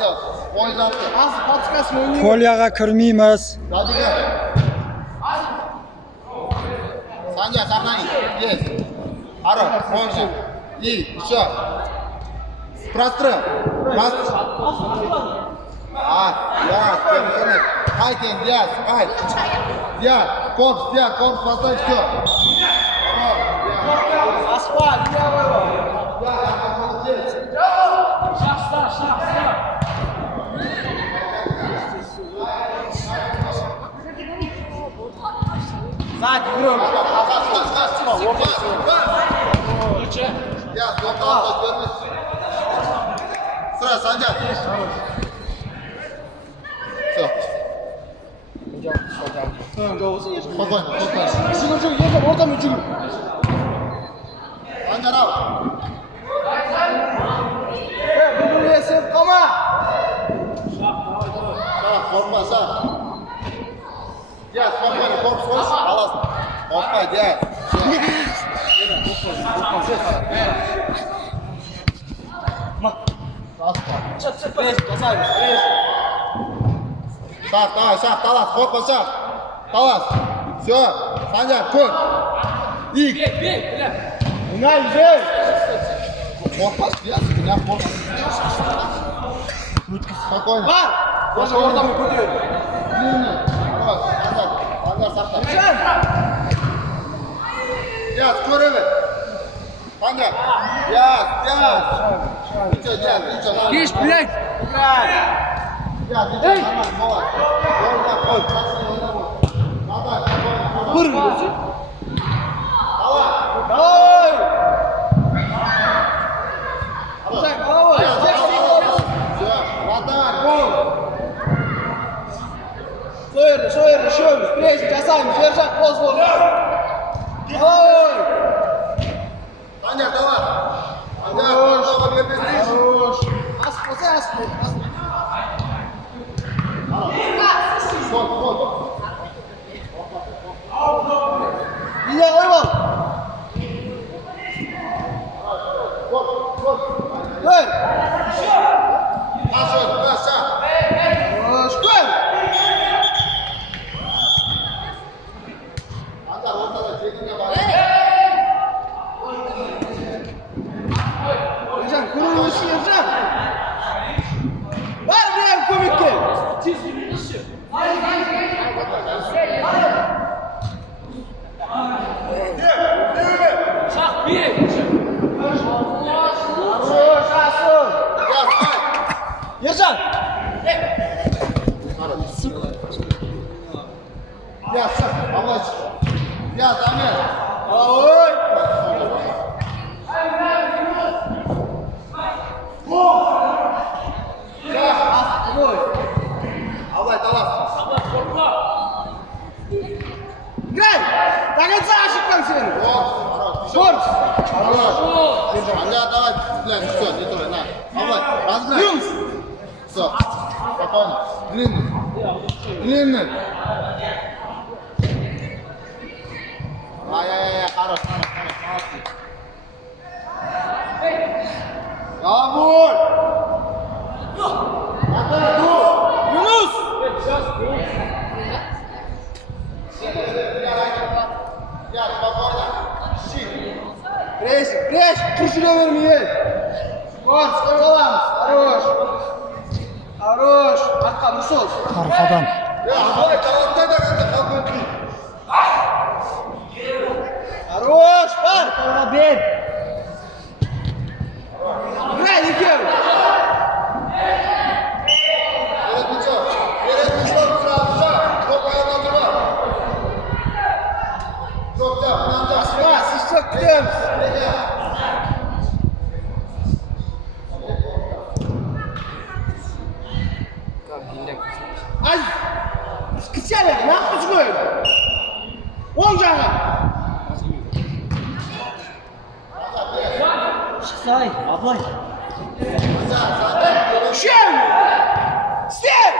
Пойдет. Поезд. Polyaga kirmaymiz. Санжар, сохрани. Есть. Хорош, больше. И еще. Прострел. Кайтин, Диас, кайт. Диас, корпус, поставь все. Аспа, левый. Сзади, игрок. Диас, сразу, Санжар. Все. Спокойно. Санжар, ау. Корпа, сам. Диас, спокойно, корпус қойшы, қаласын. Қорқпай, Диас. Шах, давай, шах, Талас, корпа, шах. Талас. Все, Санжар, көр. Ик. Унай, жей. Корпас, Диас, меня корпас. Спокойно. Даже ортамы көтер. Санжар, сақта. Диас, көріп. Санжар. Диас. Ничего, Диас, ничего. Кеш, блядь. Диас, ничего, нормально, молодец. Ойна, қой, қасына ойна бол. Надай, спокойно. Бұрын көсі. Давай. Давай. Давай. Все, вратарь, гол. Шойер, еще. Пресс, жасаем, держать, позвол. Давай. Санжар, давай. Санжар, қорқаға бермесейші. Хорош. Ас. Гол. Бия ойбал. Гол. Пас, шах. Хорош, гол. Санжар, ортада жетінге бар. Ержан, көріңізші, Ержан. Бар білем көмекке. Хорош, асыл. Ержан. Диас, шах, Абылай шық. Диас, Амир. Ой. Абылай, Талас. Играй. До конца ошибкам сен. Шорт. Хорош. Санжар, давай, блядь, все, не трогай, на. Абылай, разгнай. Все, спокойно. Длинный. Ай, хорош, молодцы. Давай! Юнус. Я, спокойно. Пресс, күршіле бермей. Шорт, скорый оламыз. Хорош. Атқа Нұрсол. Arqadan. Абылай, таластай да қанша қалпын түр. Хорош, бар. Bel. Играй, екеу. Беретін сразу шаг. Топ аяғына тұрма. Топта, мынанда. Бас, еще күтеміз. Ай, скачали, нахуй жүгір. Оң жағы. Шықсай, Абылай. Шем! Стер!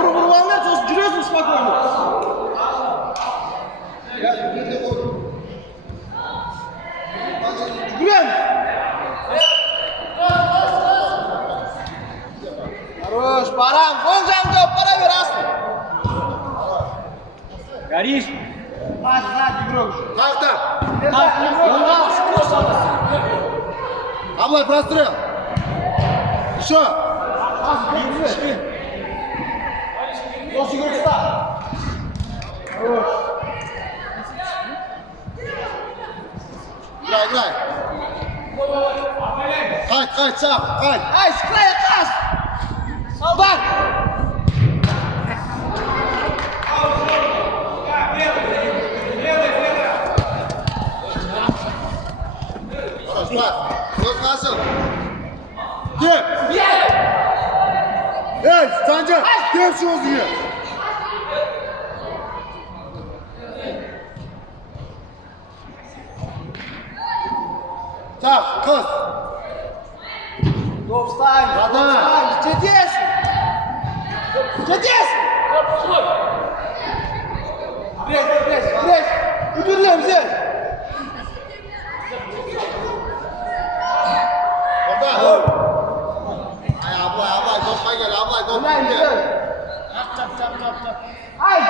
Ұрып алыңдар, сосын жүресің спокойно. Горишь? Сзади игрок уже. Карта. Игрок. Аблай, прострел. Еще. Нос игрок встал. Хорош. Играй, играй. Кайт, сам, кайт. Ай, с края кас! Солдат! Хорош, брат. Вот Насыл. Кеп. Эй, Санжар, кеп şu özüne. Так, kız. Достань! Вода. Достань! Чудесно! Чудесно! Бресь! Удурлем здесь! Orada. Ay ablay, topla gel ablay, topla Ulan gel. güzel! Ay!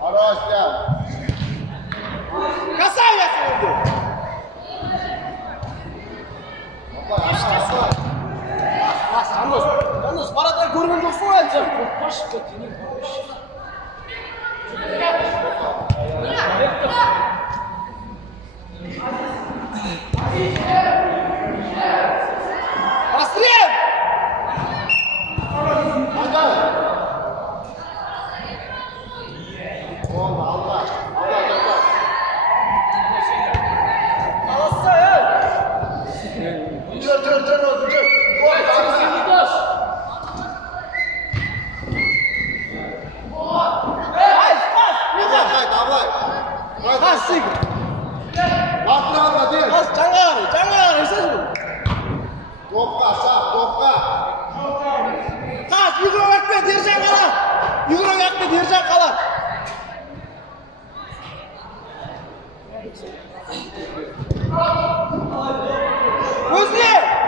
Хорош, gel. Касается его! Ablay, ablay. Yalnız paradan görmen yoksa olacak. Пострел! Olma, ablay. Ablay, topla. Alassa ya! Dur, oğlum, dur. Ay, pas! Ablay, kayıt, ablay. Pas sık! Atla abla, değil. Pas cangar, sen Topla, sağ, topla. Pas, yuguruk etme, dircan kalan! Yuguruk etme, dircan kalan! Özne!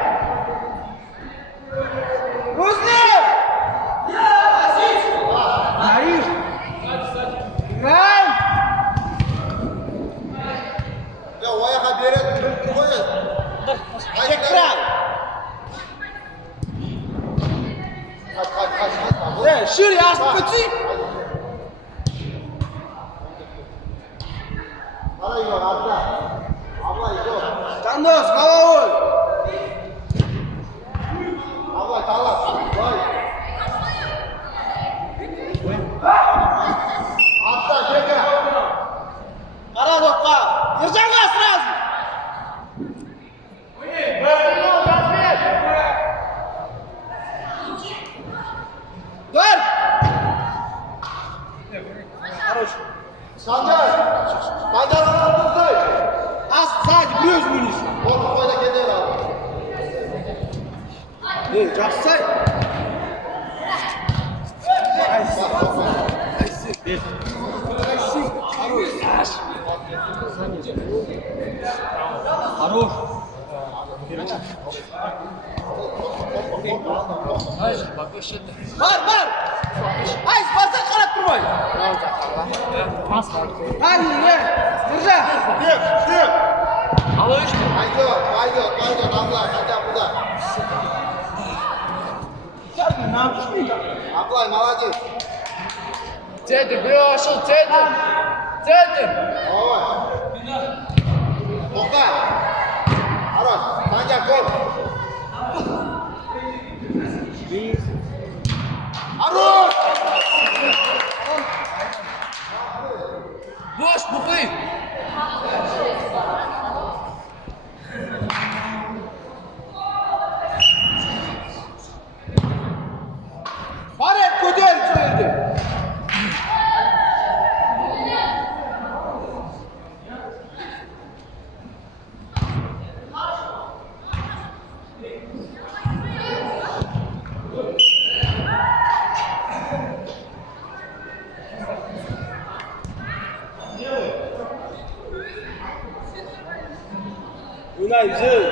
Горишь? İbrahim! Ya o ayağa beri tüm koyun. Tekrar! Kaç. Şuraya açtı kötü! Para yok, atla. Abla yok. Candos, kavavul! Abla talak. Vay. Atla, tekrar. Kara dokka! Dircan kas lazım! Dur! Хорош! Sancar. Sancar onu tutsay. Az sadece biliyoruz bunu işte. Onu koy da kendi al. Жақсы! Хорош. Бар! Айс, баса қарап тұрмай! Hadi ye! Держа! Step. Paydos abla. Hadi burada. Ne yapıyorsun? Abla, молодец. Центр, Бёшел, центр! Центр! Ой. Toka. Хорош. Sancar gol. Хорош. Boş, Bufay! Faret Koder söyledi. Unay güzel.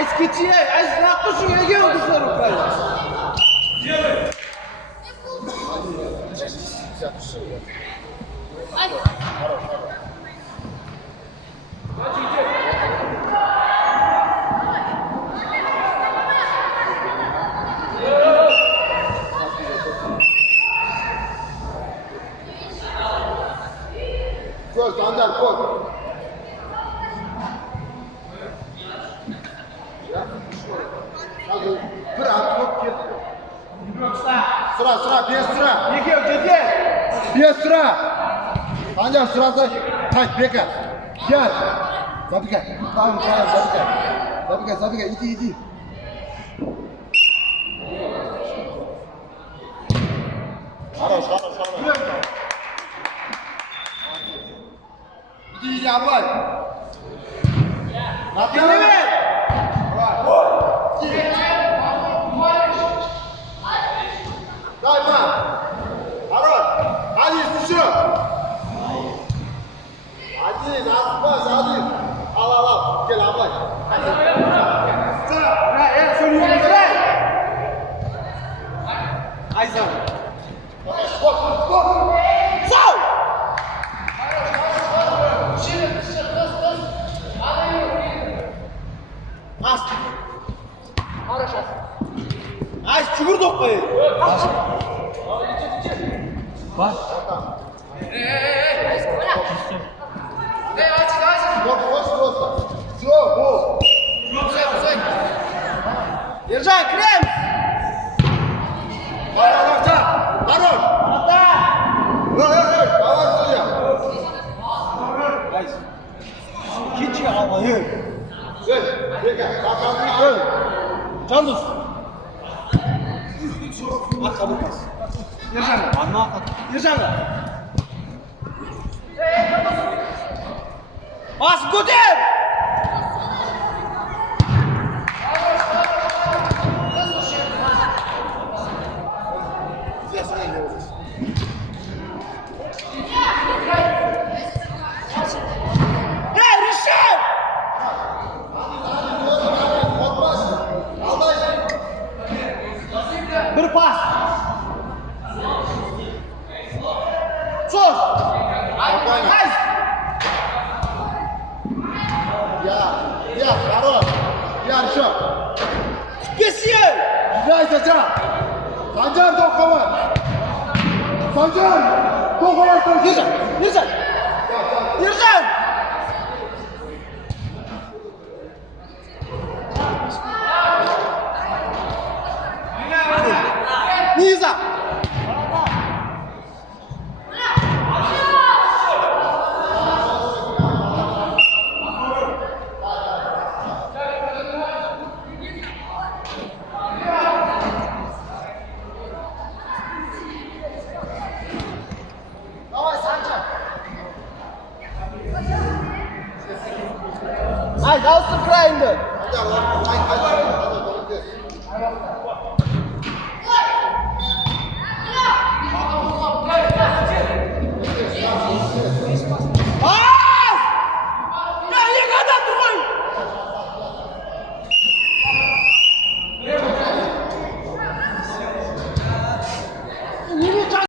Айс кетші, айс нақты үшін еге өтісілер ұқпайды. Koş Sancar koş. Bir at yok. Sıra 5 sıra. Еге өтеде. 5 sıra. Sancar sırası kaç bekar. Gel. Zabika. Tamam Zabika. Zabika iti. Хорош. İti Ablay. Dinle ver. Dayma. Harun. Aziz düşün. Aziz asılmaz Aziz. Al. Gel Ablay. Şöyle yürü ver. Aysan. Sağ. As. Ayş çukur dokmayı. Bak. Koş просто. Все, гол. Ержан, крем. Harun. Ата. Давай судья. Ayş. Keçi alayı. Gel. Bekar. Bakalım. Can dost. At kabul pas. Ержан. Anla at. Ержан. Bas götür. Rişen. Bir pas. Sos. Ayş. Ya, Harun. Ya, şu. Kesiyor. Ya, Sacan. Sancar dokuma. Sancar. Dokuma. Ержан. Ержан. Низа. Ay, kalsın krayında. Sancar, ay.